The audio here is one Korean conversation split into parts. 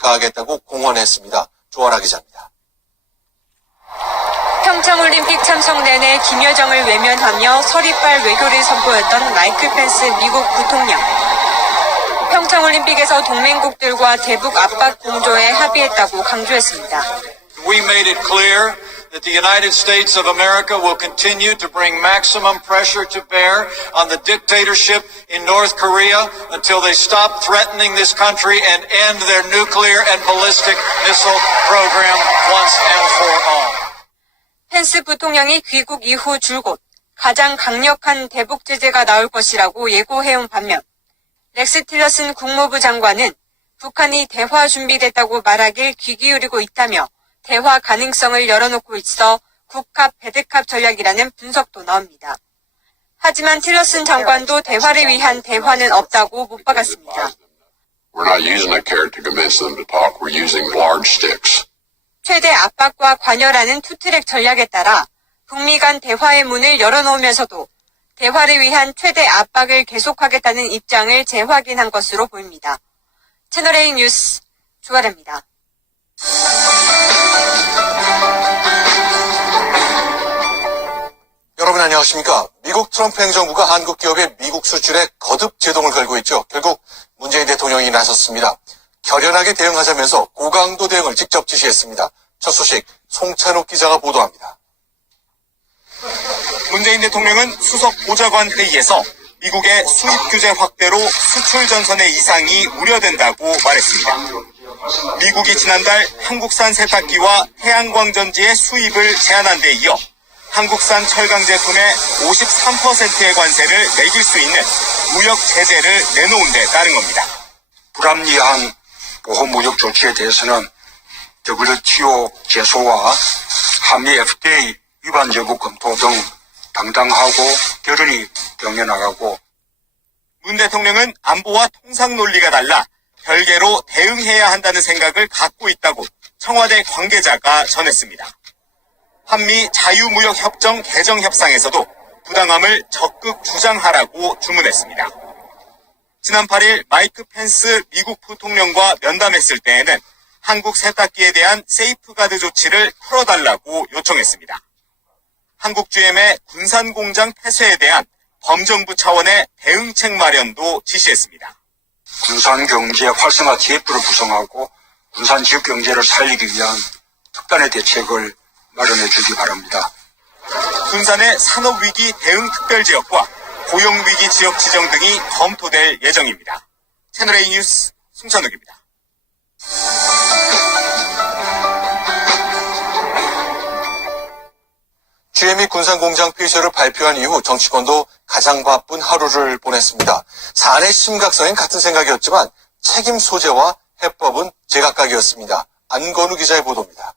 가하겠다고 공언했습니다. 조아라 기자입니다. 평창올림픽 참석 내내 김여정을 외면하며 서리빨 외교를 선보였던 마이크 펜스 미국 부통령. 평창올림픽에서 동맹국들과 대북 압박 공조에 합의했다고 강조했습니다. We made it clear that the United States of America will continue to bring maximum pressure to bear on the dictatorship in North Korea until they stop threatening this country and end their nuclear and ballistic missile program once and for all. 펜스 부통령이 귀국 이후 줄곧 가장 강력한 대북 제재가 나올 것이라고 예고해온 반면 렉스 틸러슨 국무부 장관은 북한이 대화 준비됐다고 말하길 귀 기울이고 있다며 대화 가능성을 열어놓고 있어 국합 배드캅 전략이라는 분석도 나옵니다. 하지만 틸러슨 장관도 대화를 위한 대화는 없다고 못 박았습니다. We're not using a carrot to convince them to talk. We're using large sticks. 최대 압박과 관여라는 투트랙 전략에 따라 북미 간 대화의 문을 열어놓으면서도 대화를 위한 최대 압박을 계속하겠다는 입장을 재확인한 것으로 보입니다. 채널A 뉴스 조아라입니다. 여러분 안녕하십니까? 미국 트럼프 행정부가 한국 기업의 미국 수출에 거듭 제동을 걸고 있죠. 결국 문재인 대통령이 나섰습니다. 결연하게 대응하자면서 고강도 대응을 직접 지시했습니다. 첫 소식 송찬욱 기자가 보도합니다. 문재인 대통령은 수석 보좌관 회의에서 미국의 수입 규제 확대로 수출 전선의 이상이 우려된다고 말했습니다. 미국이 지난달 한국산 세탁기와 태양광 전지의 수입을 제한한 데 이어 한국산 철강 제품의 53%의 관세를 매길 수 있는 무역 제재를 내놓은 데 따른 겁니다. 불합리한 보호무역 조치에 대해서는 WTO 제소와 한미 FTA 위반 여부 검토 등 당당하고 결연히 병행나가고 문 대통령은 안보와 통상 논리가 달라 별개로 대응해야 한다는 생각을 갖고 있다고 청와대 관계자가 전했습니다. 한미 자유무역협정 개정 협상에서도 부당함을 적극 주장하라고 주문했습니다. 지난 8일 마이크 펜스 미국 부통령과 면담했을 때에는 한국 세탁기에 대한 세이프가드 조치를 풀어달라고 요청했습니다. 한국 GM의 군산 공장 폐쇄에 대한 범정부 차원의 대응책 마련도 지시했습니다. 군산 경제 활성화 TF를 구성하고 군산 지역 경제를 살리기 위한 특단의 대책을 마련해 주기 바랍니다. 군산의 산업위기 대응 특별지역과 고용위기 지역 지정 등이 검토될 예정입니다. 채널A 뉴스 송찬욱입니다. GM이 군산공장 폐쇄를 발표한 이후 정치권도 가장 바쁜 하루를 보냈습니다. 사안의 심각성엔 같은 생각이었지만 책임 소재와 해법은 제각각이었습니다. 안건우 기자의 보도입니다.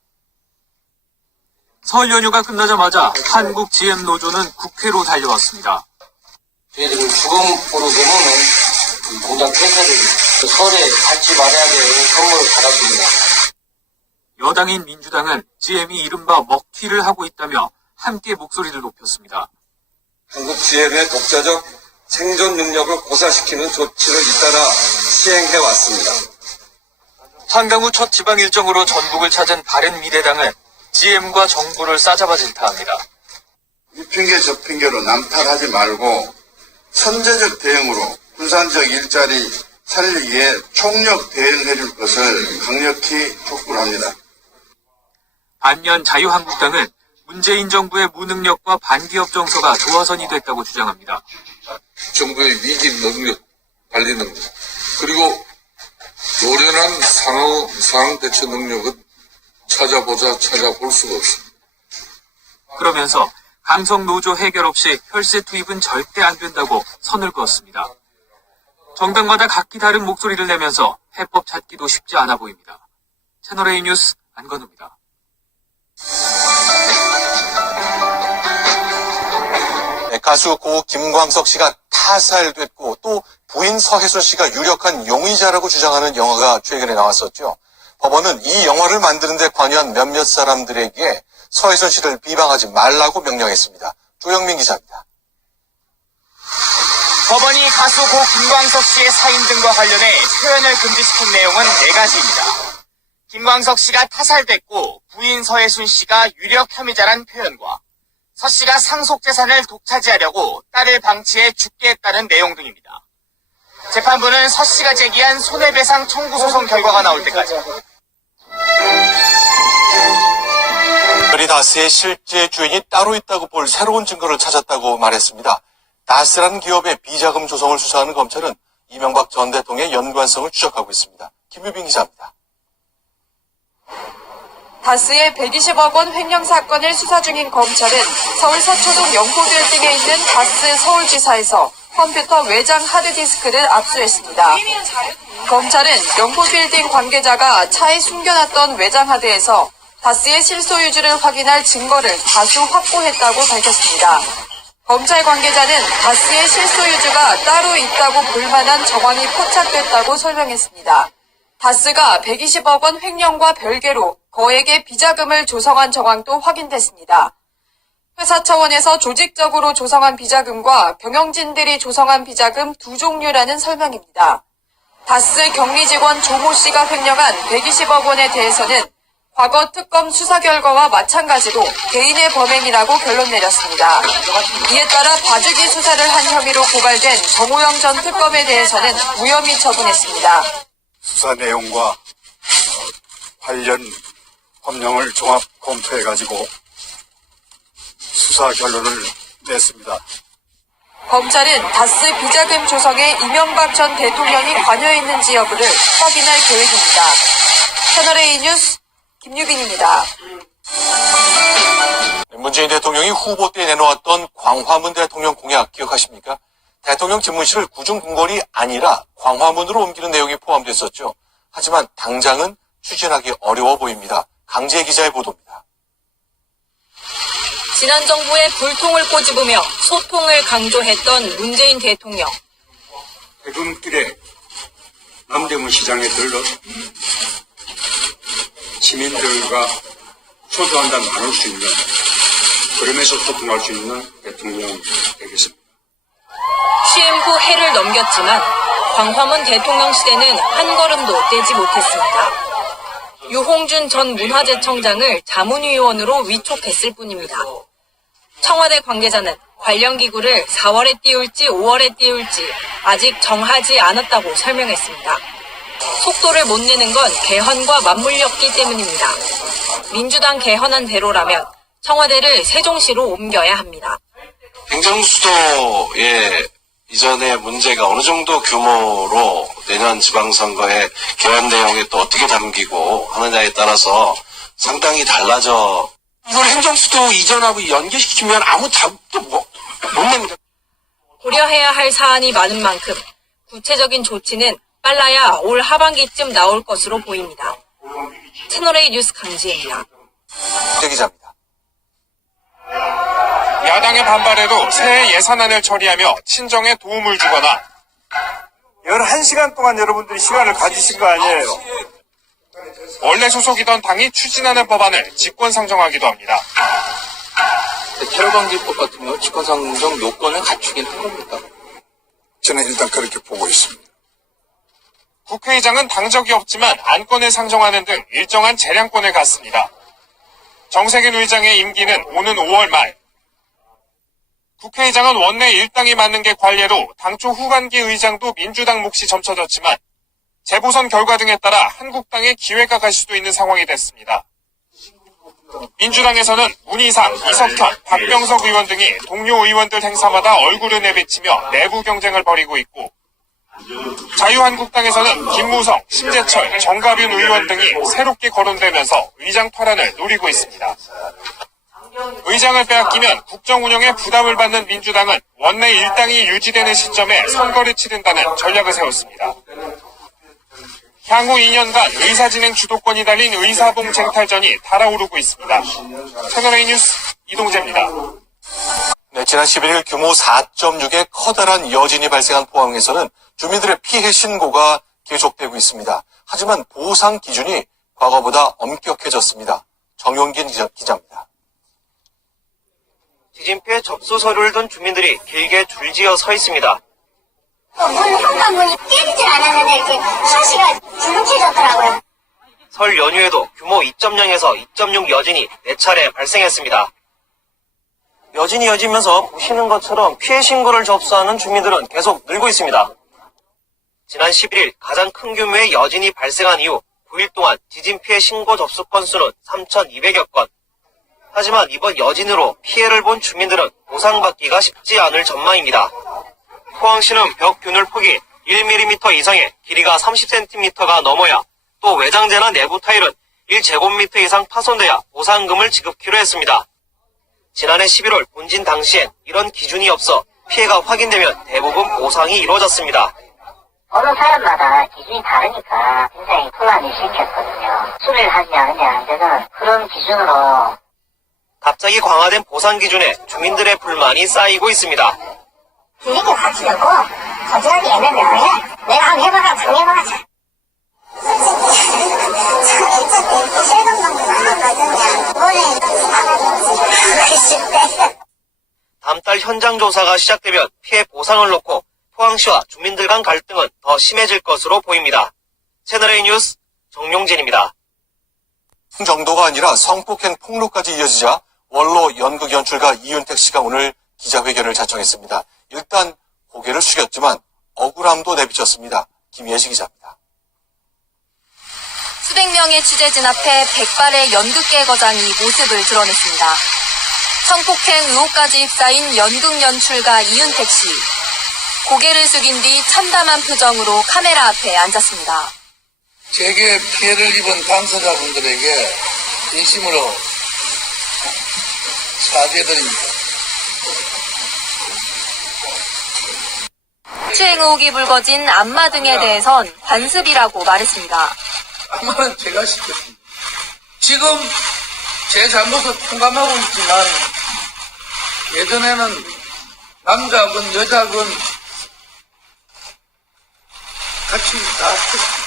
설 연휴가 끝나자마자 한국 GM 노조는 국회로 달려왔습니다. 저희들을 죽음으로 내모는 공장 폐쇄를 설에 받지 말아야 될 선물을 받았습니다. 여당인 민주당은 GM이 이른바 먹튀를 하고 있다며 함께 목소리를 높였습니다. 한국 GM의 독자적 생존 능력을 고사시키는 조치를 잇따라 시행해왔습니다. 한강 후 첫 지방 일정으로 전북을 찾은 바른미래당은 GM과 정부를 싸잡아 질타합니다. 이 핑계 저 핑계로 남탈하지 말고 선제적 대응으로 군산적 일자리 살리기에 총력 대응해 줄 것을 강력히 촉구를 합니다. 반면 자유한국당은 문재인 정부의 무능력과 반기업 정서가 도화선이 됐다고 주장합니다. 정부의 위기 능력, 관리 능력, 그리고 노련한 상황 대처 능력은 찾아볼 수가 없습니다. 그러면서 강성 노조 해결 없이 혈세 투입은 절대 안 된다고 선을 그었습니다. 정당마다 각기 다른 목소리를 내면서 해법 찾기도 쉽지 않아 보입니다. 채널A 뉴스 안건우입니다. 가수 고 김광석 씨가 타살됐고 또 부인 서혜순 씨가 유력한 용의자라고 주장하는 영화가 최근에 나왔었죠. 법원은 이 영화를 만드는 데 관여한 몇몇 사람들에게 서혜순 씨를 비방하지 말라고 명령했습니다. 조영민 기자입니다. 법원이 가수 고 김광석 씨의 사인 등과 관련해 표현을 금지시킨 내용은 4가지입니다. 김광석 씨가 타살됐고 부인 서혜순 씨가 유력 혐의자란 표현과 서 씨가 상속재산을 독차지하려고 딸을 방치해 죽게 했다는 내용 등입니다. 재판부는 서 씨가 제기한 손해배상 청구 소송 결과가 나올 때까지 특별히 다스의 실제 주인이 따로 있다고 볼 새로운 증거를 찾았다고 말했습니다. 다스라는 기업의 비자금 조성을 수사하는 검찰은 이명박 전 대통령의 연관성을 추적하고 있습니다. 김유빈 기자입니다. 다스의 120억 원 횡령 사건을 수사 중인 검찰은 서울 서초동 영포빌딩에 있는 다스 서울지사에서 컴퓨터 외장 하드디스크를 압수했습니다. 검찰은 영포빌딩 관계자가 차에 숨겨놨던 외장 하드에서 다스의 실소유주를 확인할 증거를 다수 확보했다고 밝혔습니다. 검찰 관계자는 다스의 실소유주가 따로 있다고 볼만한 정황이 포착됐다고 설명했습니다. 다스가 120억 원 횡령과 별개로 거액의 비자금을 조성한 정황도 확인됐습니다. 회사 차원에서 조직적으로 조성한 비자금과 경영진들이 조성한 비자금 두 종류라는 설명입니다. 다스 경리 직원 조모 씨가 횡령한 120억 원에 대해서는 과거 특검 수사 결과와 마찬가지로 개인의 범행이라고 결론 내렸습니다. 이에 따라 봐주기 수사를 한 혐의로 고발된 정호영 전 특검에 대해서는 무혐의 처분했습니다. 수사 내용과 관련 법령을 종합 검토해가지고 수사 결론을 냈습니다. 검찰은 다스 비자금 조성에 이명박 전 대통령이 관여했는지 여부를 확인할 계획입니다. 채널A 뉴스 김유빈입니다. 문재인 대통령이 후보 때 내놓았던 광화문 대통령 공약 기억하십니까? 대통령 집무실을 구중궁궐이 아니라 광화문으로 옮기는 내용이 포함됐었죠. 하지만 당장은 추진하기 어려워 보입니다. 강재 기자의 보도입니다. 지난 정부의 불통을 꼬집으며 소통을 강조했던 문재인 대통령. 퇴근길에 남대문 시장에 들러 시민들과 소주 한 잔 나눌 수 있는, 그러면서 소통할 수 있는 대통령 되겠습니다. 취임 후 해를 넘겼지만 광화문 대통령실에는 한 걸음도 떼지 못했습니다. 유홍준 전 문화재청장을 자문위원으로 위촉했을 뿐입니다. 청와대 관계자는 관련 기구를 4월에 띄울지 5월에 띄울지 아직 정하지 않았다고 설명했습니다. 속도를 못 내는 건 개헌과 맞물렸기 때문입니다. 민주당 개헌안 대로라면 청와대를 세종시로 옮겨야 합니다. 행정수도의 이전의 문제가 어느 정도 규모로 내년 지방선거의 개헌 내용에 또 어떻게 담기고 하느냐에 따라서 상당히 달라져. 이걸 행정수도 이전하고 연계시키면 아무 답도 못 냅니다. 고려해야 할 사안이 많은 만큼 구체적인 조치는 빨라야 올 하반기쯤 나올 것으로 보입니다. 채널A 뉴스 강지혜입니다. 제 기자입니다. 야당의 반발에도 새해 예산안을 처리하며 친정에 도움을 주거나 11시간 동안 여러분들이 시간을 가지신 거 아니에요. 원래 소속이던 당이 추진하는 법안을 직권상정하기도 합니다. 테러방지법 같은 경우 직권상정 요건을 갖추긴 한 겁니까? 저는 일단 그렇게 보고 있습니다. 국회의장은 당적이 없지만 안건을 상정하는 등 일정한 재량권을 갖습니다. 정세균 의장의 임기는 오는 5월 말. 국회의장은 원내 일당이 맡는 게 관례로 당초 후반기 의장도 민주당 몫이 점쳐졌지만 재보선 결과 등에 따라 한국당의 기회가 갈 수도 있는 상황이 됐습니다. 민주당에서는 문희상, 이석현, 박병석 의원 등이 동료 의원들 행사마다 얼굴을 내비치며 내부 경쟁을 벌이고 있고, 자유한국당에서는 김무성, 심재철, 정가빈 의원 등이 새롭게 거론되면서 의장 탈환을 노리고 있습니다. 의장을 빼앗기면 국정 운영에 부담을 받는 민주당은 원내 일당이 유지되는 시점에 선거를 치른다는 전략을 세웠습니다. 향후 2년간 의사진행 주도권이 달린 의사봉 쟁탈전이 달아오르고 있습니다. 채널A 뉴스 이동재입니다. 네, 지난 11일 규모 4.6의 커다란 여진이 발생한 포항에서는 주민들의 피해 신고가 계속되고 있습니다. 하지만 보상 기준이 과거보다 엄격해졌습니다. 정용긴 기자입니다. 지진 피해 접수 서류를 둔 주민들이 길게 줄지어 서 있습니다. 현관문이 깨지질 않았는데 이렇게 샤시가 주눅해졌더라고요. 서 설 연휴에도 규모 2.0에서 2.6 여진이 4차례 발생했습니다. 여진이 이어지면서 보시는 것처럼 피해 신고를 접수하는 주민들은 계속 늘고 있습니다. 지난 11일 가장 큰 규모의 여진이 발생한 이후 9일 동안 지진 피해 신고 접수 건수는 3,200여 건. 하지만 이번 여진으로 피해를 본 주민들은 보상받기가 쉽지 않을 전망입니다. 포항시는 벽 균열 폭이 1mm 이상의 길이가 30cm가 넘어야, 또 외장재나 내부 타일은 1제곱미터 이상 파손돼야 보상금을 지급키로 했습니다. 지난해 11월 본진 당시엔 이런 기준이 없어 피해가 확인되면 대부분 보상이 이루어졌습니다. 어느 사람마다 기준이 다르니까 굉장히 혼란이 일으켰거든요. 수리를 하지 않으면 되는 그런 기준으로. 갑자기 강화된 보상 기준에 주민들의 불만이 쌓이고 있습니다. 기준이 같이 넣고 거절하기 애매면 내가 한번 해봐라, 정해봐라. 다음 달 현장 조사가 시작되면 피해 보상을 놓고 포항시와 주민들 간 갈등은 더 심해질 것으로 보입니다. 채널A 뉴스 정용진입니다. 정도가 아니라 성폭행 폭로까지 이어지자 원로 연극 연출가 이윤택 씨가 오늘 기자회견을 자청했습니다. 일단 고개를 숙였지만 억울함도 내비쳤습니다. 김예지 기자입니다. 수백 명의 취재진 앞에 백발의 연극계 거장이 모습을 드러냈습니다. 성폭행 의혹까지 휩싸인 연극 연출가 이윤택 씨. 고개를 숙인 뒤 참담한 표정으로 카메라 앞에 앉았습니다. 제게 피해를 입은 당사자분들에게 진심으로 사죄드립니다. 추행 의혹이 불거진 안마 등에 대해선 관습이라고 말했습니다. 안마는 제가 시켰습니다. 지금 제 잘못을 통감하고 있지만 예전에는 남자건 여자건 같이 다 했습니다.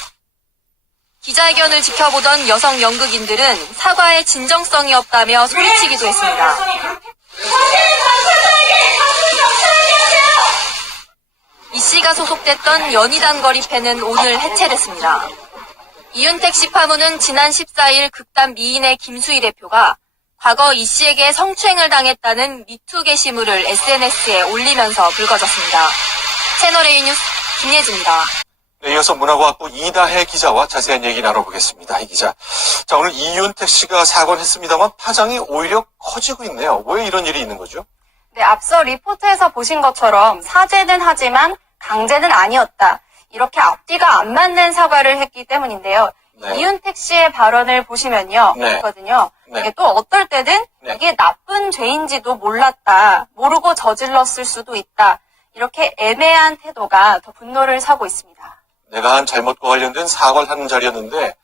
기자회견을 지켜보던 여성 연극인들은 사과에 진정성이 없다며 소리치기도 했습니다. 이 씨가 소속됐던 연희단 거리패는 오늘 해체됐습니다. 이윤택 씨 파문은 지난 14일 극단 미인의 김수희 대표가 과거 이 씨에게 성추행을 당했다는 미투 게시물을 SNS에 올리면서 불거졌습니다. 채널A 뉴스 김예지입니다. 네, 이어서 문화과학부 이다혜 기자와 자세한 얘기 나눠보겠습니다. 이 기자. 자, 오늘 이윤택 씨가 사과했습니다만 파장이 오히려 커지고 있네요. 왜 이런 일이 있는 거죠? 네, 앞서 리포트에서 보신 것처럼 사죄는 하지만 강제는 아니었다. 이렇게 앞뒤가 안 맞는 사과를 했기 때문인데요. 네. 이윤택 씨의 발언을 보시면요. 네. 있거든요. 네. 이게 또 어떨 때는 네. 이게 나쁜 죄인지도 몰랐다. 모르고 저질렀을 수도 있다. 이렇게 애매한 태도가 더 분노를 사고 있습니다. 내가 한 잘못과 관련된 사과를 하는 자리였는데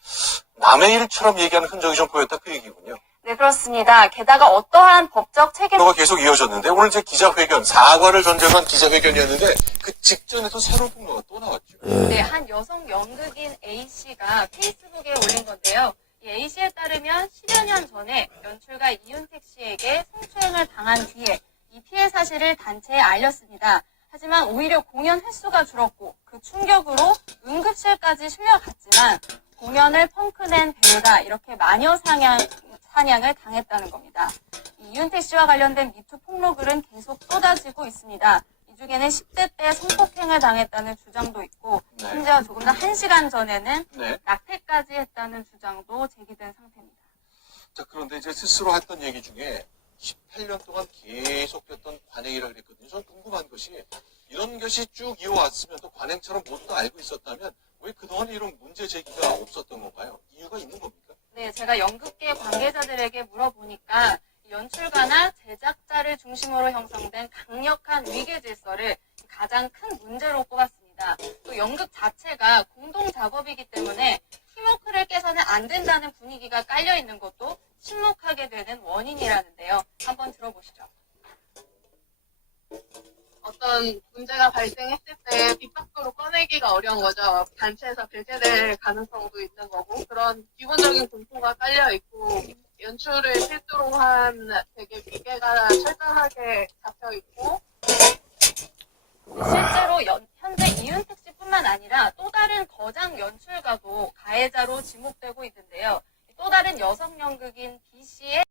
남의 일처럼 얘기하는 흔적이 좀 보였다 그 얘기군요. 네, 그렇습니다. 게다가 어떠한 법적 책임 가 계속 이어졌는데 오늘 이제 기자회견, 사과를 전제로 한 기자회견이었는데 그 직전에도 새로운 폭로가 또 나왔죠. 네, 한 여성 연극인 A씨가 페이스북에 올린 건데요. 이 A씨에 따르면 10여 년 전에 연출가 이윤택 씨에게 성추행을 당한 뒤에 이 피해 사실을 단체에 알렸습니다. 하지만 오히려 공연 횟수가 줄었고 그 충격으로 응급실까지 실려갔지만 공연을 펑크낸 배우다 이렇게 마녀 사냥을 당했다는 겁니다. 이윤택 씨와 관련된 미투 폭로글은 계속 쏟아지고 있습니다. 이 중에는 10대 때 성폭행을 당했다는 주장도 있고 네. 심지어 조금 더 1시간 전에는 네. 낙태까지 했다는 주장도 제기된 상태입니다. 자, 그런데 이제 스스로 했던 얘기 중에 18년 동안 계속됐던 관행이라고 그랬거든요. 저는 궁금한 것이 이런 것이 쭉 이어왔으면 또 관행처럼 모두 알고 있었다면 왜 그동안 이런 문제 제기가 없었던 건가요? 이유가 있는 겁니까? 네, 제가 연극계 관계자들에게 물어보니까 연출가나 제작자를 중심으로 형성된 강력한 위계 질서를 가장 큰 문제로 꼽았습니다. 또 연극 자체가 공동 작업이기 때문에 팀워크를 깨서는 안 된다는 분위기가 깔려 있는 것도 침묵하게 되는 원인이라는데요. 한번 들어보시죠. 어떤 문제가 발생했을 때 빗박으로 꺼내기가 어려운 거죠. 단체에서 배제될 가능성도 있는 거고 그런 기본적인 공포가 깔려 있고 연출을 필두로 한 되게 위계가 철저하게 잡혀 있고 실제로 현재 이윤택 씨뿐만 아니라 또 다른 거장 연출가도 가해자로 지목되고 있는데요. 또 다른 여성 연극인 B 씨의